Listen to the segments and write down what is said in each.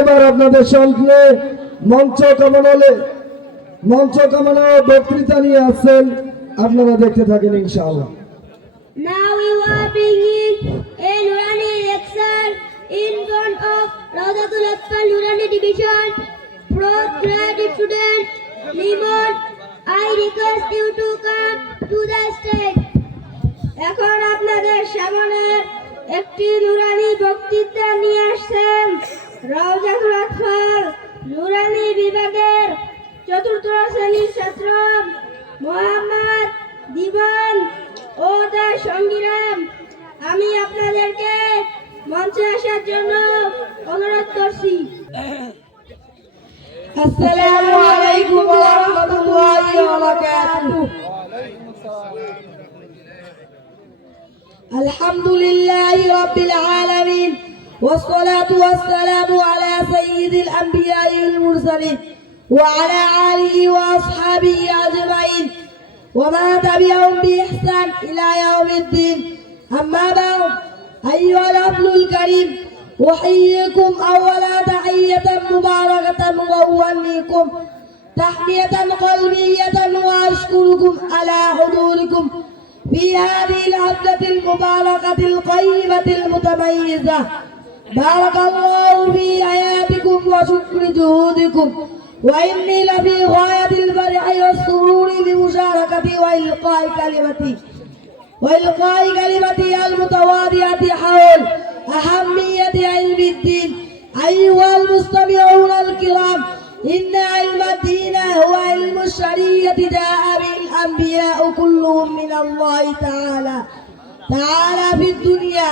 এবার আপনাদের সামনে মঞ্চ কামানো বক্তৃতা নিয়ে আসছেন, আপনারা দেখতে থাকেন ইনশাআল্লাহ। Now we are bringing a Nurani lecture in front of Rawdatul Atfal Nurani Division. Fourth grade student Limon, I request you to come to the stage. এখন আপনাদের সামনে একটি নুরানি বক্তৃতা নিয়ে আসছেন রাওজাতুল আতফাল নুরানি বিভাগের চতুর্থ শ্রেণীর ছাত্র মোহাম্মদ দিবান ও তার সঙ্গীরা। আমি আপনাদেরকে মঞ্চে আসার জন্য অনুরোধ করছি। আসসালামু আলাইকুম ওয়া রাহমাতুল্লাহি ওয়া বারাকাতুহু। আলহামদুলিল্লাহি রাব্বিল আলামিন والصلاة والسلام على سيد الأنبياء والمرسلين وعلى آله وأصحابه أجمعين وما تبعهم بإحسان إلى يوم الدين. أما بعد، أيها الأهل الكريم، أحييكم أولا تحية مباركة وأهنيكم تحية قلبية وأشكركم على حضوركم في هذه الحفلة المباركة القيمة المتميزة. بارك الله في حياتكم وشكر جهودكم، وإني لفي غاية الفرح والسرور بمشاركتي وإلقاء كلمتي المتواضعة حول أهمية علم الدين. أيها المستمعون الكرام، إن علم الدين هو علم الشريعة جاء به الأنبياء كلهم من الله تعالى في الدنيا.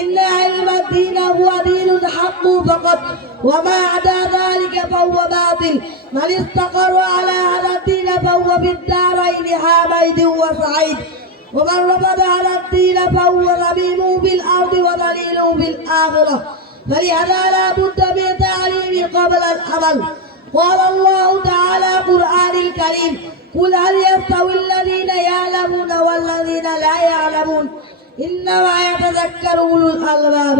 إن علم الدين هو دين حق فقط، وما عدا ذلك فهو باطل. من استقر على هذا الدين فهو في الدارين حامد وسعيد، ومن رفض على الدين فهو ذميم في الأرض وذليل في الآخرة. فلهذا لا بد من تعليم قبل العمل. قال الله تعالى القرآن الكريم: قل هل يستوي الذين يعلمون والذين لا يعلمون إنما يتذكر أولو الألباب.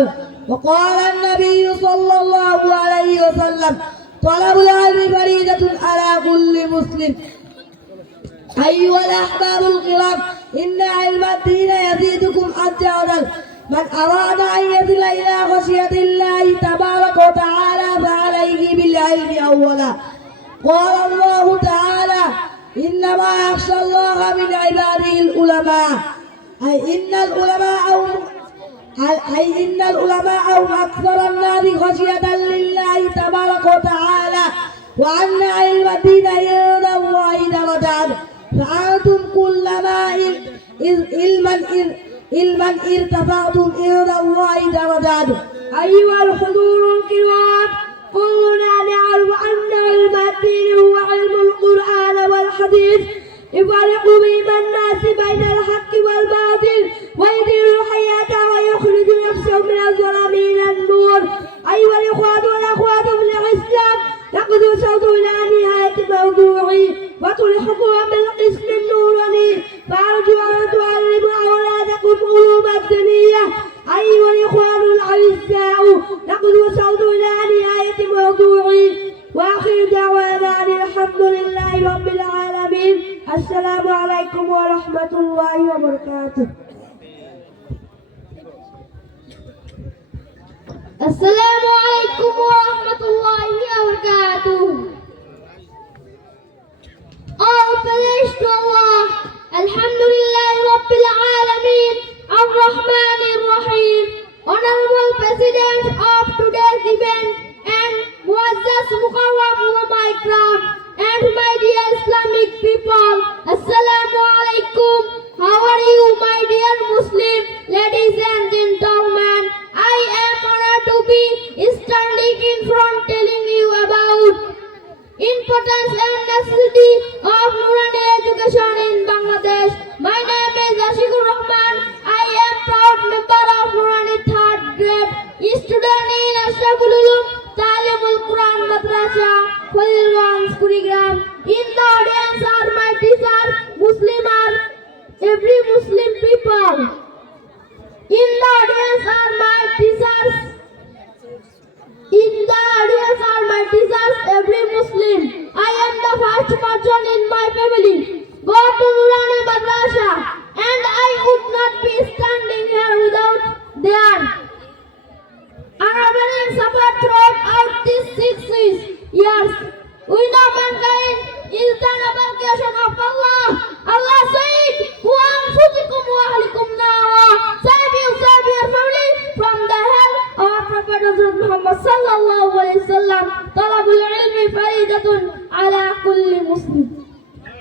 وقال النبي صلى الله عليه وسلم: طلب العلم فريضة على كل مسلم. أيها الأحباب الكرام، إن علم الدين يزيدكم أجرا. من أراد أن يصل إلى خشية الله تبارك وتعالى فعليه بالعلم أولا. قال الله تعالى: إنما يخشى الله من عباده العلماء. أي إن العلماء هم أكثر الناس خشية لله تبارك وتعالى، وأن علم الدين عند الله درجات، فأنتم كلما علما ارتفعتم عند الله درجات. أيها الحضور الكرام، كلنا نعلم أن علم الدين هو علم القرآن والحديث، يفرق بين الناس بين الحق والباطل، ويدير الحياة ويخرج نفسه من الظلام إلى النور. أيها الإخوة والأخوات في الإسلام، نقد صوت إلى نهاية موضوعي وتلحقها بالقسم النوراني، فأرجو أن تعلموا أولادكم علوم الدنيا. أيها الإخوان الأعزاء، نقد صوت إلى نهاية موضوعي، وآخر دعوانا أن الحمد لله رب العالمين. السلام عليكم ورحمة الله وبركاته. السلام عليكم ورحمة الله وبركاته. All praise to Allah. Alhamdulillah Rabbil Alameen, Ar-Rahman Ar-Rahim. Honorable President of today's event and Muazzaz Mukarram Ulama Ikram and my dear Islamic people, Assalamu alaikum. How are you, my dear Muslim ladies and gentlemen? I am honored to be standing in front telling you about importance and necessity of Nurani education in Bangladesh. My name is Ashikur Rahman. I am proud member of Nurani 3rd grade student in Ashraful Ulum Talimul Quran Madrasa, Falilganj, Kurigram. In the audience are my teacher, Muslim are every Muslim people. In the audience are my teachers, In the audience are my teachers, every Muslim. I am the first person in my family. Go to Nurani Madrasa, and I would not be standing here without their unwavering support throughout these 6 years. We know mankind is the noble creation of Allah. Allah said, "Qu anfusikum wa ahlikum nara." Save you, save your family from the hell. Our Prophet Muhammad sallallahu alaihi wasallam. Talabul ilmi faridatun ala kulli Muslim.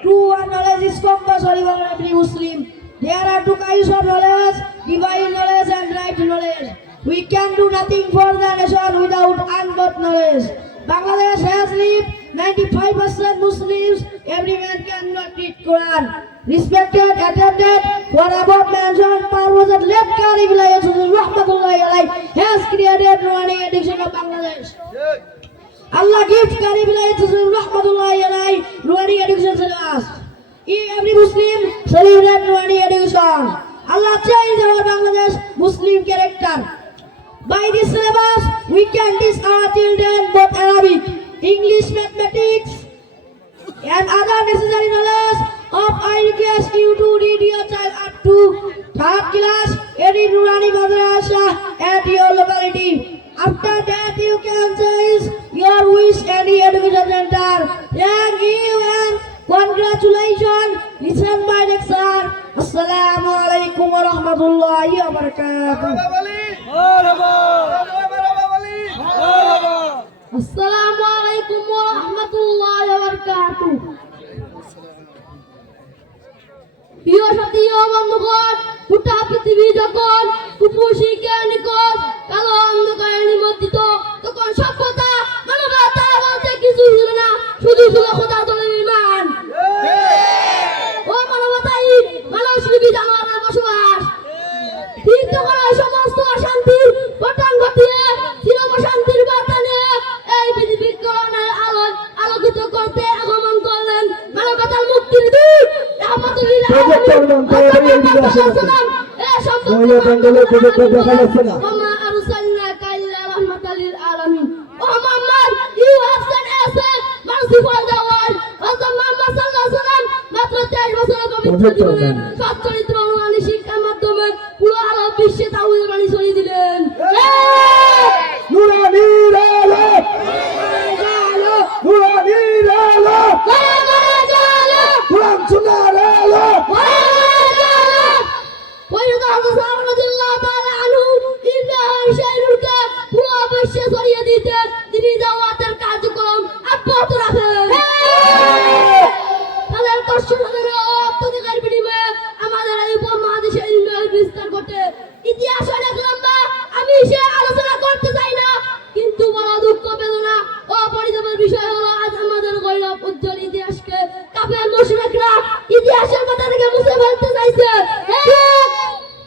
True knowledge is compulsory for every Muslim. There are two kinds of knowledge, divine knowledge and right knowledge. We can do nothing for the nation without unbought knowledge. Bangladesh has lived 95% Muslims. Every man cannot read Quran. Respected, attended, for above mentioned Parvazat late Qari Vilayat Rahmatullahi alayhi has created Nurani edition of Bangladesh. Allah gives Qari Vilayat Rahmatullahi alayhi Nurani education syllabus. Every Muslim celebrate Nurani education. Allah changed our Bangladesh Muslim character. By this syllabus, we can teach our children both Arabic, English, mathematics, and other necessary knowledge of. I request you to read your child up to 3rd class at Nurani Madrasa at your locality. After that, you can choose your wish any education center. Thank you and congratulations. Listen my lecture. Assalamu alaikum wa rahmatullahi wa barakatuh. Assalamu alaikum wa rahmatullahi wa barakatuh. প্রিয় সাথী ও বন্ধুগণ, গোটা পৃথিবী যখন কুপোষিকের নিকট কালো অন্ধকারে নিমজ্জিত, তখন সভ্যতা মানবতা বলতে কিছু ছিল না, শুধু ছিল খোদা দলের ইমান। ও মানবতাই মানবসেবী জানোয়ারের বসবাস। ঠিক তখন ওই সমস্ত অশান্তির পতন ঘটিয়ে চিরশান্তির বার্তা নিয়ে এই পৃথিবীকরণের আলোয় আলোকিত করতে আগমন করলেন মানবতার মুক্তির দূত রহমতুল্লিল আলামিন। ওমা আরসালনাকা ইল্লা রাহমাতাল লিল আলামিন। ও Muhammad, you have sent us a mercy for the world. Hযরত Muhammad সাল্লাল্লাহু আলাইহি ওয়াসাল্লাম মাত্র 23 বছরের পবিত্র জীবনে সচ্চরিত্র অনুরানী শিক্ষার মাধ্যমে পুরো আরব বিশ্বে তাওহীদের বাণী ছড়িয়ে দিলেন। নুরানির আলো, নুরানির আলো, কুরআন সুন্নাহর আলো। পয়গম্বর হযরত সাহাবা রাদিয়াল্লাহু তাআলা আনহু ইন্নাহু শাইরুলকা পুরো বিশ্বে ছড়িয়ে দিতে তিনি দাওয়াতের কার্যক্রম অব্যাহত রাখেন। তাদের কষ্ট সাধনের অত্যধিকার বিনিময়ে আমাদের এই উপমহাদেশে ইলমের বিস্তার ঘটে। ইতিহাস অনেক লম্বা, আমি সে আলোচনা করতে চাই না, কিন্তু বড় দুঃখ বেদনা ও পরিতাপের বিষয় হলো আজ আমাদের গৌরব উজ্জ্বল ইতিহাসকে কাফের মুশরিকরা ইতিহাসের পাতা থেকে মুছে ফেলতে চাইছে।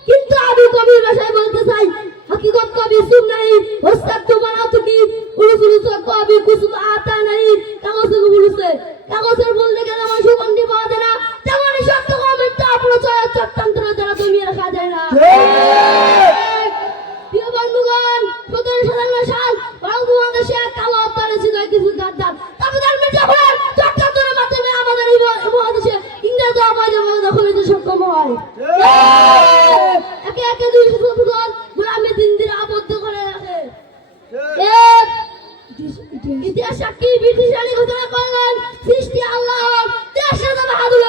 কিন্তু আমি কবির ভাষায় বলতে চাই, हकीकत कभी सुन नहीं हो सकता बना तो की उलूस कभी कुछ आता नहीं कागज को बुलसे कागज बोलने के ना সুগন্ধি পাওয়া যায় না, তেমনি সত্য কমেন্ট আপনার চট্টন্ত্র দ্বারা দমিয়ে রাখা যায় না। প্রিয় বন্ধুগণ, 1757 সাল বাংলাদেশে কালো অত্যাচারে ছিল কিছু গাদ্দার তাদের মির্জাফর চট্টন্ত্রের মাধ্যমে আমাদের এই মহাদেশে ইংরেজ অবৈধ দখল করতে সক্ষম হয়। একে একে 200 বছর গোলামি দিন আবদ্ধ করে রাখে। ইতিহাস সাক্ষী ব্রিটিশ রানী ঘোষণা করলেন সৃষ্টি আল্লাহর, দেশের বাহাদুর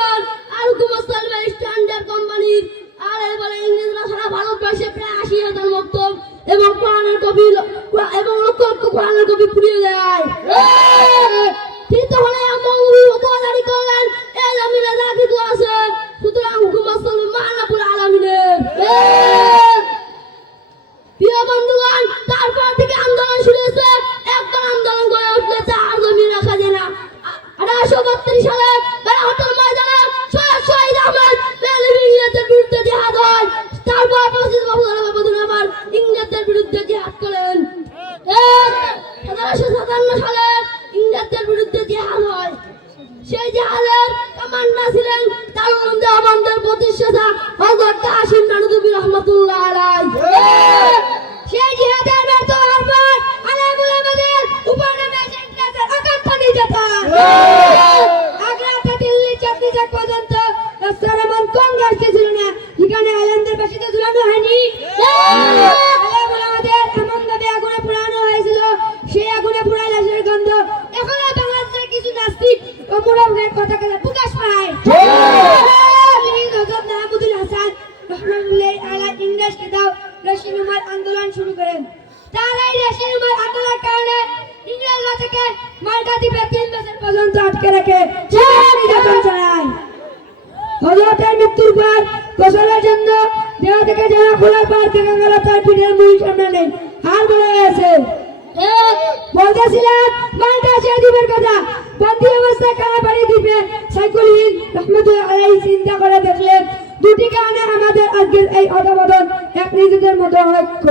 আর হুকুমত চলবে স্ট্যান্ডার্ড কোম্পানির। আর এবারে ইংরেজরা সারা ভারতবর্ষে প্রায় 80,000 মক্তব এবং কোরআনের কপি এবং লক্ষ লক্ষ কোরআনের কপি পুড়িয়ে দেয়। ঠিক তখন মৌলভী ফতোয়া জারি করলেন এই জমিনে যা কিছু আছে সুতরাং হুকুমত চলবে মহানবুল আলামিনের। প্রিয় বন্ধুগণ, তারপর থেকে আন্দোলন শুরু হয়েছে। একবার আন্দোলন করে উঠলে আর জমি রাখা যায় না। 1832 সালে বারাহাটের ময়দানে শহীদ আহমেদ ইংরেজদের বিরুদ্ধে জিহাদ হয়। তারপর 25 বছরের ব্যবধানে আবার ইংরেজদের বিরুদ্ধে জিহাদ করেন। 1757 সালে ইংরেজদের বিরুদ্ধে জিহাদ হয়। সেই জিহাদের কমান্ডার ছিলেন দারুল দেওবন্দের প্রতিষ্ঠাতা হযরত কাসিম নানুতুবি রহমাতুল্লাহ আলাইহি। সেই জিহাদের ব্যর্থ হওয়ার পর আলেম ওলামা আগ্রা থেকে দিল্লি চাঁদনি চক পর্যন্ত রাস্তার এমন কোন গাছটি ছিল না যেখানে আলেমদের বাসিতে ঝুলানো হয়নি। আলেম ওলামাদের এমন ভাবে আগুনে পোড়ানো হয়েছিল, সেই আগুনে পোড়া লাশের গন্ধ এখনো বাংলাদেশের কিছু নাস্তিক ও মুনাফিকের কথাগুলো প্রকাশ পায়। হযরত মাহমুদুল হাসান রহমাতুল্লাহি আলাইহি ইংরেজ কিতাব রশিদুমার আন্দোলন শুরু করেন। তার এই রশিদুমার আন্দোলনের কারণে ইংরেজরা থেকে মাল্টা দ্বীপে 3 বছর পর্যন্ত আটকে রেখে নির্যাতন চালায়। হযরতের মৃত্যুর পর গোসলের জন্য দেহ থেকে জামা খোলার পর থেকে গেল তার পিঠের মুল সামনে নেই, হাড় ধরে গেছে। বলতেছিলাম মাল্টা সেই দ্বীপের কথা। বন্দী অবস্থায় কালাপাড়ি দ্বীপে সাইকুলিন রহমতুল্লাহ আলাইহি চিন্তা করে দেখলেন দুটি কারণে আমাদের আজকের এই অধপতন, এক নিজেদের মতো ঐক্য,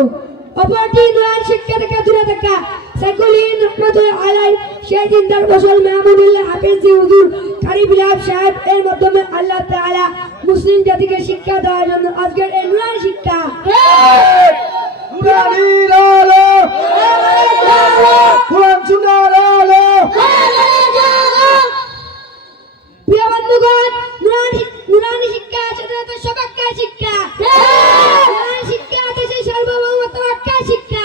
অপরটি নয়ন শিক্ষা থেকে দূরে থাকা। সাইকুলিন রহমতুল্লাহ আলাইহি সেই চিন্তার ফসল মাহমুদুল্লাহ হাফেজি হুজুর কারি বিলাপ সাহেব এর মাধ্যমে আল্লাহ তাআলা মুসলিম জাতিকে শিক্ষা দেওয়ার জন্য আজকের এই নূরানি শিক্ষা। নুরানির আলো, কোরআন সুন্নাহর আলো। প্রিয় বন্ধুগণ, নূরানি শিক্ষা চেতনার সবাক্কার শিক্ষা। নূরানি শিক্ষা দেশের সার্বভৌমত্বের শিক্ষা।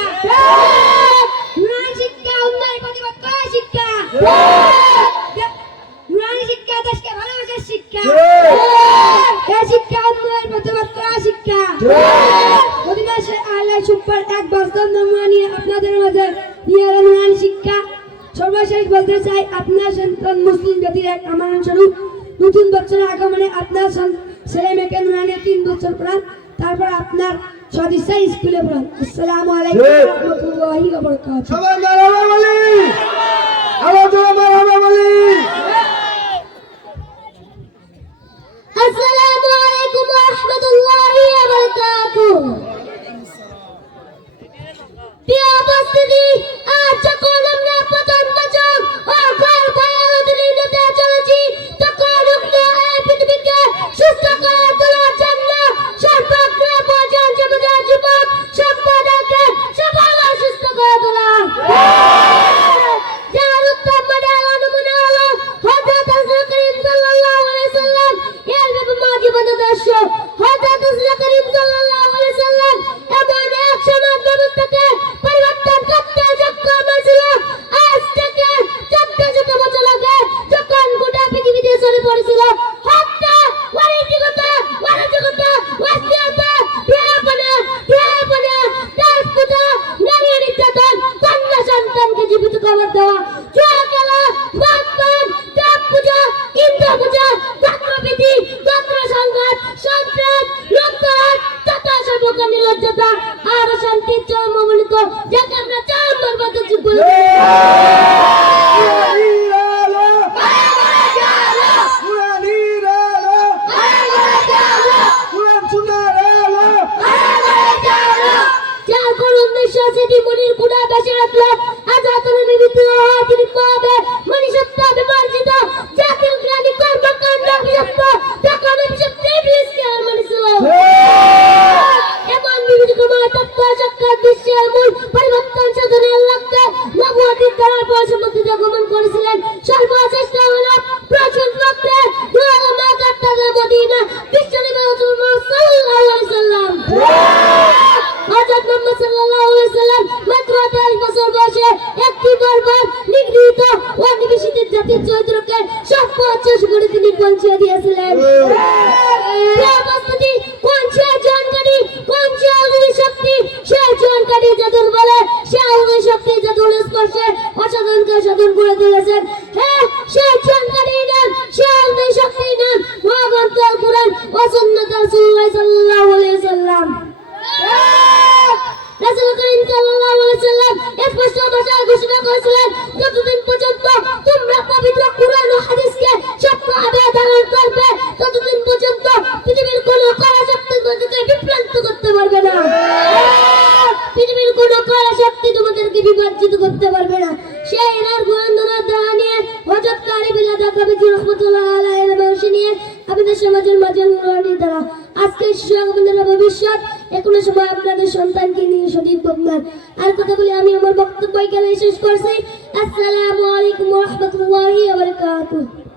নূরানি শিক্ষা উন্নয়নের প্রতিবাদ করার শিক্ষা। নূরানি শিক্ষা দেশকে ভালোবাসার শিক্ষা। এই শিক্ষা উন্নয়নের প্রতিবাদ করার শিক্ষা। অধিকাংশ আহলে সুপার এক বাস্তব নমুনা নিয়ে আপনাদের মাঝে নিয়ে এলো নূরানি শিক্ষা। সর্বশেষ বলতে চাই, আপনার সন্তান মুসলিম জাতির এক আমানত স্বরূপ। নতুন বছরের আগমনে আপনার ছেলে মেয়েকে নূরানি 3 বছর পড়ান, তারপর আপনার সদিচ্ছায় স্কুলে পড়ান। আসসালামু আলাইকুম ওয়া রাহমাতুল্লাহি ওয়া বারাকাতুহু। সবাই মারহাবা বলি, আওয়াজ করে মারহাবা বলি। আসসালামু আলাইকুম ওয়া রাহমাতুল্লাহি ওয়া বারাকাতুহু। প্রিয় উপস্থিতি, আজ যখন আমরা প্রথম বছর ও ঘর বাড়ানো দিল্লিতে চলেছি, তখন উক্ত এই পৃথিবীকে সুস্থ করে তোলার জন্য সর্বগ্রাম পর্যন্ত যুবক যুবক সম্প্রদায়কে সফল ও সুস্থ করে তোলা। যার উত্তম মডেল ও নমুনা হলো হযরত রাসূল করিম সাল্লাল্লাহু আলাইহি সাল্লাম এর বিপমা জীবন আদর্শ। হযরত রাসূল করিম সাল্লাল্লাহু আলাইহি সাল্লাম এমন এক সমাজ ব্যবস্থাকে পরিবর্তন করতে সক্ষম হয়েছিল আজ থেকে 1400 বছর আগে, যখন গোটা পৃথিবীতে ছড়িয়ে পড়েছিল হত্যা, অনৈতিকতা, অরাজকতা, অস্থিরতা, বিয়াপনা, দাসপ্রথা, নারী নির্যাতন, কন্যা সন্তানকে জীবিত কবর দেওয়া, জুয়া খেলা, মদপান, দেব পূজা, ইন্দ্র পূজা, চক্রবৃদ্ধি, তন্ত্র সংঘাত, সন্ত্রাস, রক্তপাত তথা সর্বকার নির্লজ্জতা আর শান্তির চরম অবনতি, যাকে আমরা চার বর্বাদের যুগ বলে নুরানির আলো, নুরানির আলো, কোরআন সুন্নাহর আলো। যার করুণ নিঃশ্বাসী মনির গুণা বেশি রাখলো আজাদের বিদ্রোহ হওয়া তিনি পাবে মনুষ্যত্ব বিবর্জিত জাতির গ্লানি কর্মকাণ্ড অভিশপ্ত তখন অভিশপ্ত ইবলিসকে মানিছিল। এমন বিবিধ ক্রমায় তত্ত্ব সাক্ষাৎ বিশ্বের মূল পরিবর্তন সাধনের লক্ষ্যে নবুয়তের দ্বারা পরশুমধ্যে আগমন করেছিলেন। সর্বশ্রেষ্ঠ হলো প্রচুর লক্ষ্যে দুয়ালমা কাত্তাদের মদিনা বিশ্বনবী মুহাম্মদ সাল্লাল্লাহু আলাইহি সাল্লাম। হযরত মুহাম্মদ সাল্লাল্লাহু আলাইহি সাল্লাম মাত্র 23 বছর বয়সে একটি বর্বর নিগৃহীত ও নিবেশিত জাতির চরিত্রকে সর্বোচ্চ করে তিনি পৌঁছে দিয়েছিলেন। উপস্থিতি, কোন সে জানকারী, কোন সে আলোর শক্তি, সে জানকারী জাদুর বলে, সে আলোর শক্তি জাদুর স্পর্শে অসাধারণকে সাধন করে তুলেছেন। হ্যাঁ, সে জানকারী নাম, সে আলোর শক্তি নাম মহাগ্রন্থ আল কুরআন ও সুন্নাত রাসূলুল্লাহ সাল্লাল্লাহু আলাইহি সাল্লাম। রাসূল করিম সাল্লাল্লাহু আলাইহি সাল্লাম স্পষ্ট ভাষায় ঘোষণা করেছিলেন, যতদিন পর্যন্ত তোমরা পবিত্র কুরআন ও হাদিসকে সত্যভাবে ধারণ করবে, ততদিন পর্যন্ত পৃথিবীর কোনো কড়া শক্তি তোমাদেরকে বিভ্রান্ত করতে পারবে না। পৃথিবীর কোনো কড়া শক্তি তোমাদেরকে বিভাজিত করতে পারবে না। সেই ইনার গুণান্দনার দ্বারা নিয়ে হযরত কারি বিলাদ আকাবিজি রাহমাতুল্লাহ আলাইহি এর নিয়ে আপনাদের সমাজের মাঝে নুরানি দ্বারা আজকে শিশুদের ভবিষ্যৎ এখনো সময় আপনাদের সন্তানকে নিয়ে সঠিক ভাবনার আর কথা বলে আমি আমার বক্তব্য এখানে শেষ করছি। আসসালামু আলাইকুম ওয়া রাহমাতুল্লাহি ওয়া বারাকাতুহু। وبركاته.